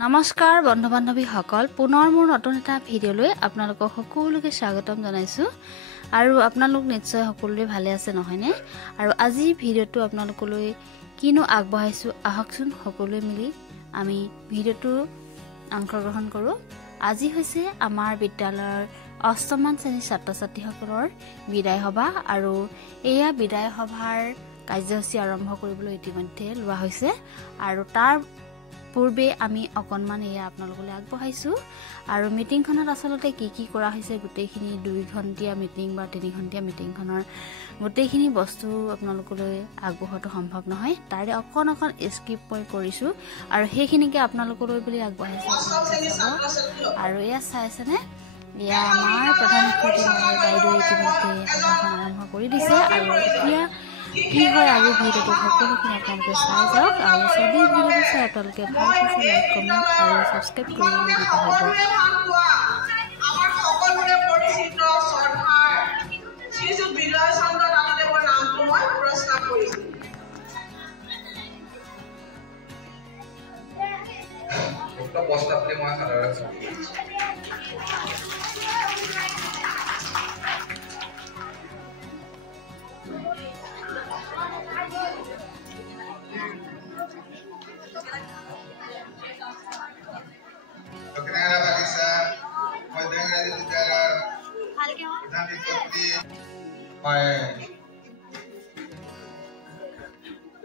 নমস্কাৰ বন্ধু বান্ধৱীসকল পুনৰ মোৰ নতুন এটা ভিডিঅ'লৈ আপোনালোকক সকলোকে স্বাগতম জনাইছো আৰু আপোনালোক নিশ্চয় সকলোৱে ভালে আছে নহয়নে আৰু আজি ভিডিঅ'টো আপোনালোকলৈ কিনো আগবঢ়াইছো আহকচোন সকলোৱে মিলি আমি ভিডিঅ'টো অংশগ্ৰহণ কৰো আজি হৈছে আমাৰ বিদ্যালয়ৰ অষ্টমমান শ্ৰেণীৰ ছাত্ৰ-ছাত্ৰীসকলৰ বিদায় সভা আৰু এয়া বিদায় সভাৰ কাৰ্যসূচী আৰম্ভ কৰিবলৈ ইতিমধ্যে লোৱা হৈছে আৰু তাৰ পূৰ্বে আমি অকনমান এয়া আপোনালোকলৈ আগবঢ়াইছো আৰু মিটিংখনত আসলতে কি কৰা হৈছে গোটেইখিনি 2 ঘণ্টিয়া মিটিং বা 3 ঘণ্টিয়া মিটিংখনৰ গোটেইখিনি বস্তু আপোনালোকলৈ আগবঢ়াটো সম্ভৱ নহয় তাৰে অকন স্কিপ মই কৰিছো আৰু সেইখিনিকে আপোনালোকলৈ বুলি আগবঢ়াইছো আৰু এয়া চাইছেনে এয়া আমাৰ প্ৰধান শিক্ষয়িত্ৰী বাইদেউ ইতিমধ্যে সভাখন আৰম্ভ কৰি দিছে আৰু এতিয়া কি হয় আজি ভিডিঅ'টো সকলোখিনি আপোনালোকে চাই যাওক আৰু যদি ভিডিঅ'টো চাই আপোনালোকে ভাল পাইছে লাইক কমেণ্ট আৰু ছাবস্ক্ৰাইব কৰিবলৈ নাপাহৰিব আমাৰ সকলোৰে পৰিচিত সৰকাৰ শ্ৰীযুত বিজয় চন্দ্ৰ দাসদেৱৰ নামটো মই প্ৰস্তাৱ কৰিছো উক্ত প্ৰস্তাৱটি মই সাদৰে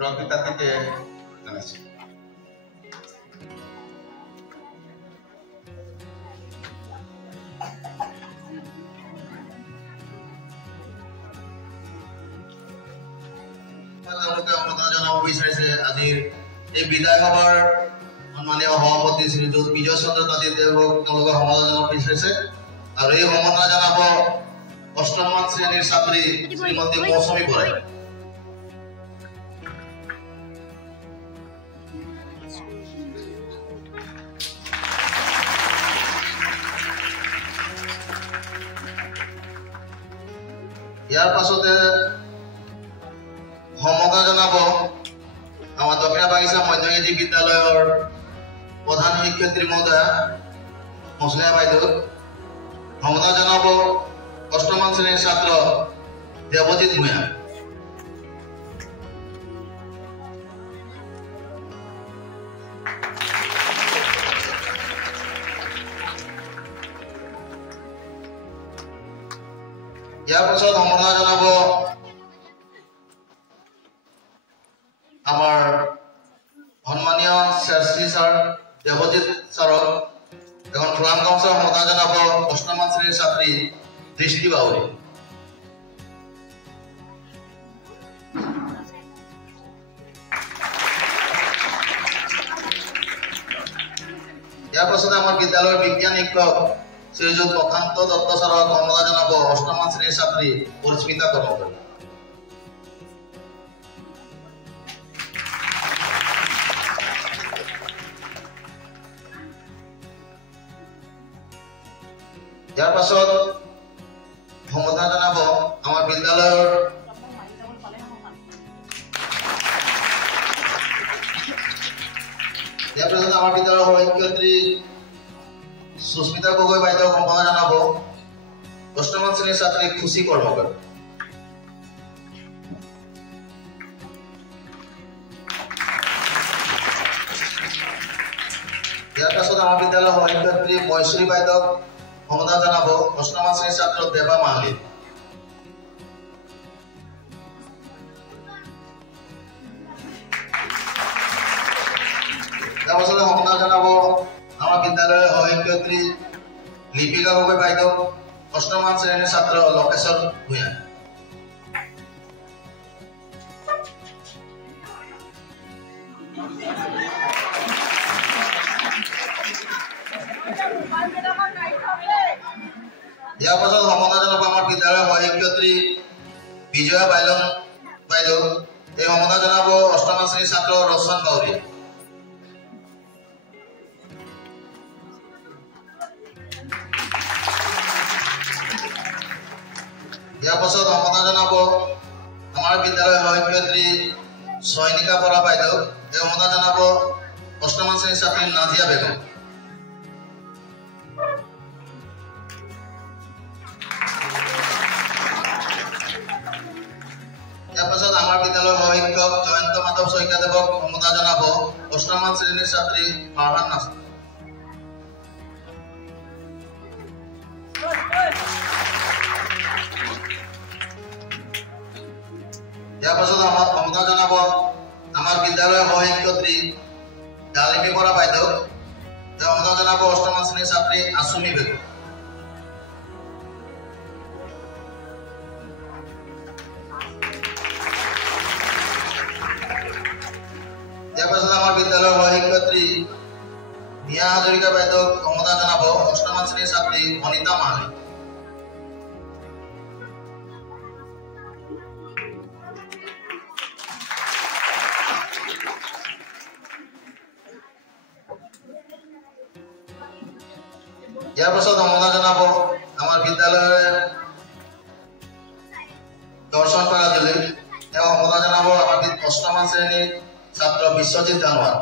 Rokita থেকে জানাচ্ছি আজিৰ এই বিদায় সভাৰ সন্মানীয় সভাপতি শ্ৰীযুত বিজয় চন্দ্ৰ দাসদেৱক তেওঁলোকে সমালোচনা বিচাৰিছে আৰু এই সমালোচনা জনাব অষ্টমমান শ্ৰেণীৰ ছাত্ৰী শ্ৰীমতী মৌচুমী বৰাই ইয়াৰ পাছতে সমতা জনাব আমাৰ দক্ষিণা বাগিচা মধ্যকেন্দ্ৰিক বিদ্যালয়ৰ প্ৰধান শিক্ষয়িত্ৰী মহোদয়া মছলিয়া বাইদেউ সমতা জনাব অষ্টমমান শ্ৰেণীৰ ছাত্ৰ দেৱজিৎ ভূঞা ইয়াৰ পাছত সম্বৰ্ধনা জনাব আমাৰ সন্মানীয় শ্ৰেষ্ঠী ছাৰ দেৱজিৎ ছাৰক এখন ফুলাম গামোচাৰ সম্বৰ্ধনা জনাব অষ্টমমান শ্ৰেণীৰ ছাত্ৰী দৃষ্টি বাউৰী ইয়াৰ পাছতে আমাৰ বিদ্যালয়ৰ বিজ্ঞান শিক্ষক শ্ৰীযুত প্ৰশান্ত দত্ত ছাৰক সম্বৰ্ধনা জনাব অষ্টমমান শ্ৰেণীৰ ছাত্ৰী পৰিস্মিতা কৰ্মকাৰী ইয়াৰ পাছত সম্বৰ্ধনা জনাব আমাৰ বিদ্যালয়ৰ শিক্ষয়িত্ৰী সুস্মিতা গগৈ বাইদেউক সম্বৰ্ধনা জনাব অষ্টমমান শ্ৰেণীৰ ছাত্ৰী খুচি কৰ্মকাৰ ইয়াৰ পাছত আমাৰ বিদ্যালয়ৰ শিক্ষয়িত্ৰী মহেশ্বৰী বাইদেউক সম্বৰ্ধনা জনাব অষ্টমমান শ্ৰেণীৰ ছাত্ৰ দেৱা মাহালি ইয়াৰ পাছতে সম্বৰ্ধনা জনাব আমাৰ বিদ্যালয়ৰ শিক্ষয়িত্ৰী লিপিকা গগৈ বাইদেউ অষ্টমমান শ্ৰেণীৰ ছাত্ৰ লকেশ্বৰ ভূঞা ইয়াৰ পাছত সম্বৰ্ধনা জনাব আমাৰ বিদ্যালয়ৰ শিক্ষয়িত্ৰী বিজয়া বাইলন বাইদেউ এই সম্বৰ্ধনা জনাব অষ্টমমান শ্ৰেণীৰ ছাত্ৰ ৰচন বাউৰী ইয়াৰ পাছত সম্বৰ্ধনা জনাব আমাৰ বিদ্যালয়ৰ শিক্ষয়িত্ৰী সৈনিকা বৰা বাইদেউ এই সম্বৰ্ধনা জনাব অষ্টম শ্ৰেণীৰ ছাত্ৰী নাজিয়া বেগম। ইয়াৰ পাছত আমাৰ বিদ্যালয়ৰ সহশিক্ষক জয়ন্ত মাধৱ শইকীয়াদেৱক সম্বোধন জনাব অষ্টম শ্ৰেণীৰ ছাত্ৰী ফাৰহান নাছৰ। ইয়াৰ পাছত আমাক সম্বোধন জনাব আমাৰ বিদ্যালয়ৰ সহশিক্ষয়িত্ৰী ডালিমী বৰা বাইদেউ। তেওঁ সম্বোধন জনাব অষ্টম শ্ৰেণীৰ ছাত্ৰী আছুমি বেগম। ইয়াৰ পাছত আমাৰ বিদ্যালয়ৰ সহশিক্ষয়িত্ৰী মিয়া হাজৰিকা বাইদেউক সম্বোধন জনাব অষ্টম শ্ৰেণীৰ ছাত্ৰী অনিতা মাহালী। ইয়াৰ পাছত সম্বোধন জনাব আমাৰ বিদ্যালয়ৰ দৰ্শন পাৰাজলী। তেওঁ সম্বোধন জনাব আমাৰ অষ্টম শ্ৰেণীৰ ছাত্ৰ বিশ্বজিৎ জানোৱাৰ।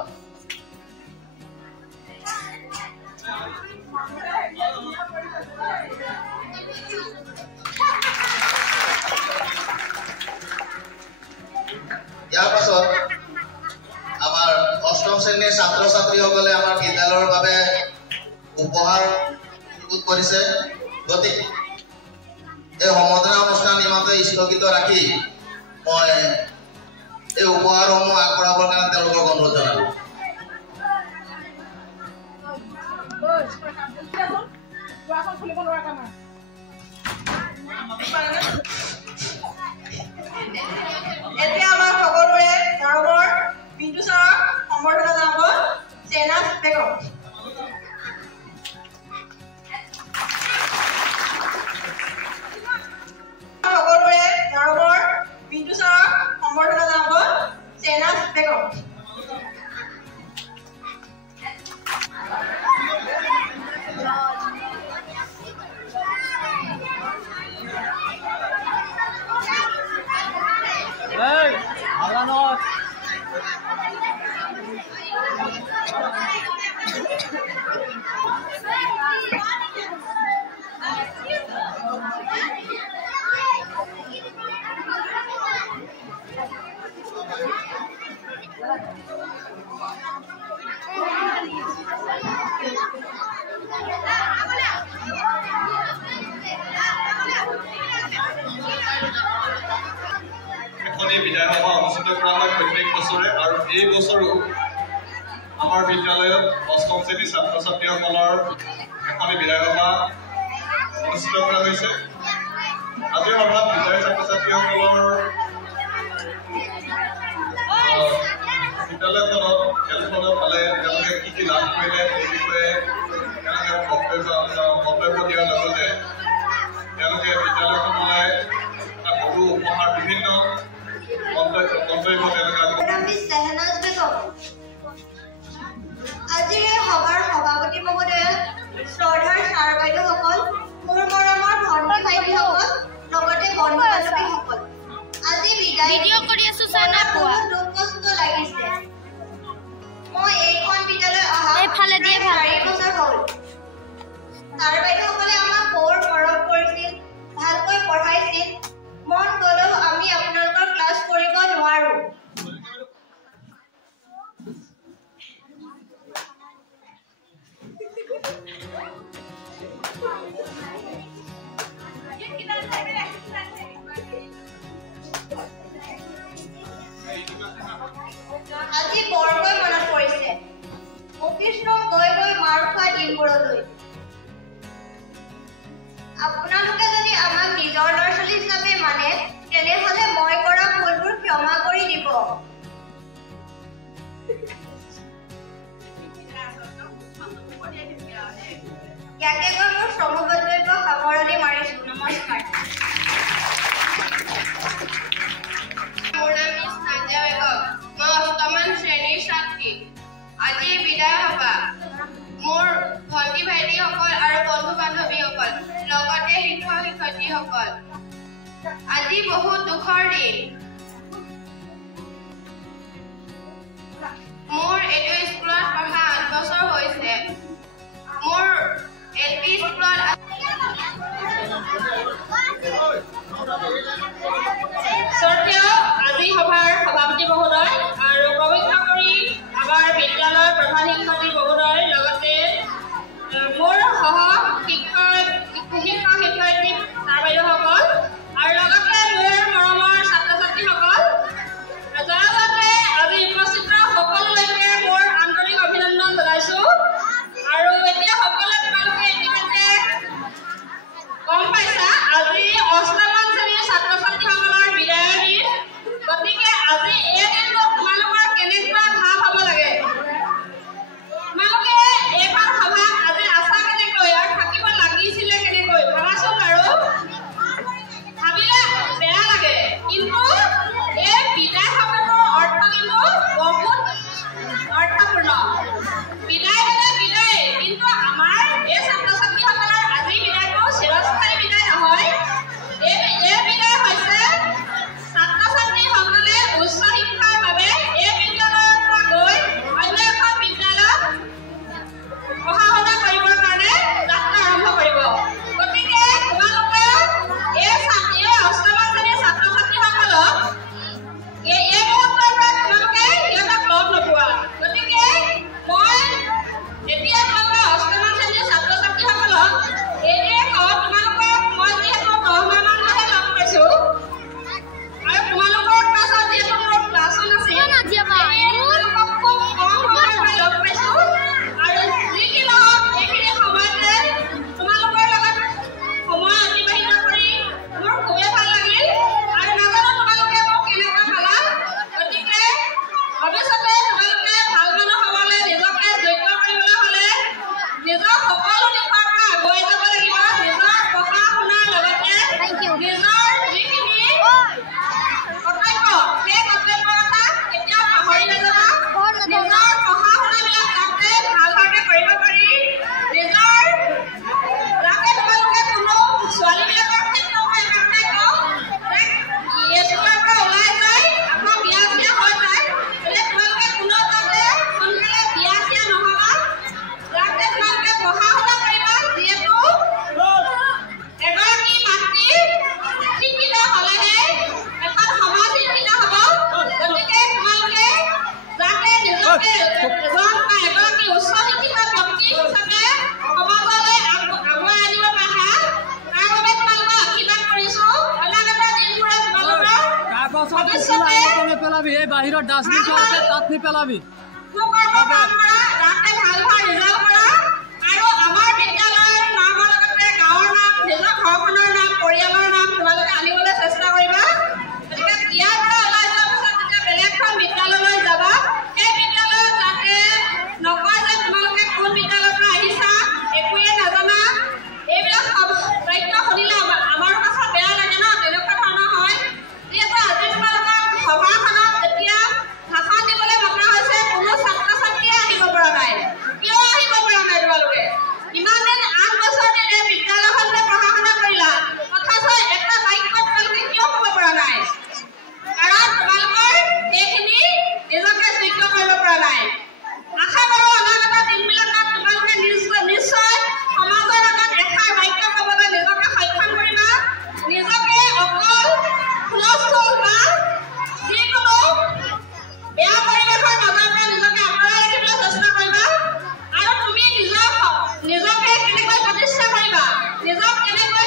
ইয়াৰ পাছত আমাৰ অষ্টম শ্ৰেণীৰ ছাত্ৰ ছাত্ৰীসকলে আমাৰ বিদ্যালয়ৰ বাবে উপহাৰ কৰিছে। গতিকে এই সম্বোধনা অনুষ্ঠান নিমন্তে স্থগিত ৰাখি মই এই উপহাৰসমূহ আগবঢ়াবৰ কাৰণে তেওঁলোকক অনুৰোধ জনালোঁ। এতিয়া আমাৰ সকলোৰে মৰমৰ বিন্দু ছাৰক সম্বৰ্ধনা জনাব চেনাজ বেগম। সকলোৰে মৰমৰ বিন্দু ছাৰক সম্বৰ্ধনা জনাব চেনাজ বেগম। বিদায় সভা অনুষ্ঠিত কৰা হয় প্ৰত্যেক বছৰে, আৰু এই বছৰো আমাৰ বিদ্যালয়ত অষ্টম শ্ৰেণীৰ ছাত্ৰ ছাত্ৰীসকলৰ এখনি বিদায় সভা অনুষ্ঠিত কৰা হৈছে। আজিৰ সভাত বিদ্যালয়ৰ ছাত্ৰ ছাত্ৰীসকলৰ বিদ্যালয়খনত খেলখনত পালে তেওঁলোকে কি কি লাভ কৰিলে এই বিষয়ে তেওঁলোকে বক্তব্য দিয়াৰ লগতে তেওঁলোকে বিদ্যালয়খনলৈ সৰু উপহাৰ বিভিন্ন আজিৰ এই সভাৰ সভাপতি মহোদয়, শ্ৰদ্ধাৰ ছাৰ বাইদেউসকল, মোৰ মৰমৰ ভণ্টি ভাইটিসকল, লগতে বন্ধু বান্ধৱীসকল, আজি বিদায় বহুত দুখ কষ্ট লাগিছে। মই এইখন বিদ্যালয় অহা 4 বছৰ হ'ল। ছাৰ বাইদেউসকলে আমাক বৰ মৰম কৰিছিল, ভালকৈ পঢ়াইছিল। মন গ'লেও আমি আপোনালোকৰ ক্লাছ কৰিব নোৱাৰো। আজি বৰকৈ মনত পৰিছে অফিচত গৈ গৈ মাৰ খোৱা দিনবোৰলৈ। আপোনালোকে যদি আমাক নিজৰ ল'ৰা ছোৱালী হিচাপে মানে তেনেহ'লে মই কৰা ভুলবোৰ ক্ষমা কৰি দিব। ইয়াকে কৈ মোৰ সমবক্তব্য সামৰণি মাৰিছো। নমস্কাৰ। মোৰ নাম মিছ নাজিয়া বেগম। মই অষ্টম শ্ৰেণীৰ ছাত্ৰী। আজি বিদায় সভা মোৰ ভণ্টি ভাইটিসকল আৰু বন্ধু বান্ধৱীসকল, লগতে শিক্ষক শিক্ষয়িত্ৰীসকল। আজি বহুত দুখৰ দিন। মোৰ এইটো স্কুলত নিপেলাবি এই বাহিৰৰ ডাষ্টবিন আছে তাত নিপেলাবি আৰু আমাৰ বিদ্যালয়ৰ নামৰ লগতে গাঁৱৰ নাম নিজৰ ঘৰখনৰ নাম পৰিয়ালৰ নাম তোমালোকে আনিবলৈ চেষ্টা কৰিবা গতিকে ইয়াৰ পৰা ওলাই যোৱাৰ পিছত যেতিয়া বেলেগখন বিদ্যালয়লৈ যাবা সেই বিদ্যালয়ত যাতে নকয় যে তোমালোকে কোন বিদ্যালয়ৰ পৰা আহিছা একোৱে নাজানা এইবিলাক তথ্য শুনিলে আমাৰো কথা বেয়া লাগে ন তেনেকুৱা ধৰণৰ হয় যিহেতু আজি তোমালোকৰ সভাখনত যেতিয়া ভাষণ দিবলৈ মতা হৈছে কোনো ছাত্ৰ ছাত্ৰীয়ে আহিব পৰা নাই কিয় আহিব পৰা নাই তোমালোকে ইমান দিন 8 বছৰ দিনে বিদ্যালয়খনতে পঢ়া শুনা কৰিলা অথচ এটা বাক্য তোমালোকে কিয় ক'ব পৰা নাই কাৰণ তোমালোকৰ সেইখিনি নিজকে যোগ্য কৰিব পৰা নাই আশা কৰোঁ অনাগত দিনবিলাকত তোমালোকে নিশ্চয় সমাজৰ আগত এষাৰ বাক্য ক'বলৈ নিজকে সক্ষম কৰিবা নিজকে অকল হুলস্থুল বা যিকোনো বেয়া পৰিৱেশৰ মাজৰ পৰা নিজকে আঁতৰাই ৰাখিবলৈ চেষ্টা কৰিবা আৰু তুমি নিজকে কেনেকৈ প্ৰতিষ্ঠা কৰিবা নিজক কেনেকৈ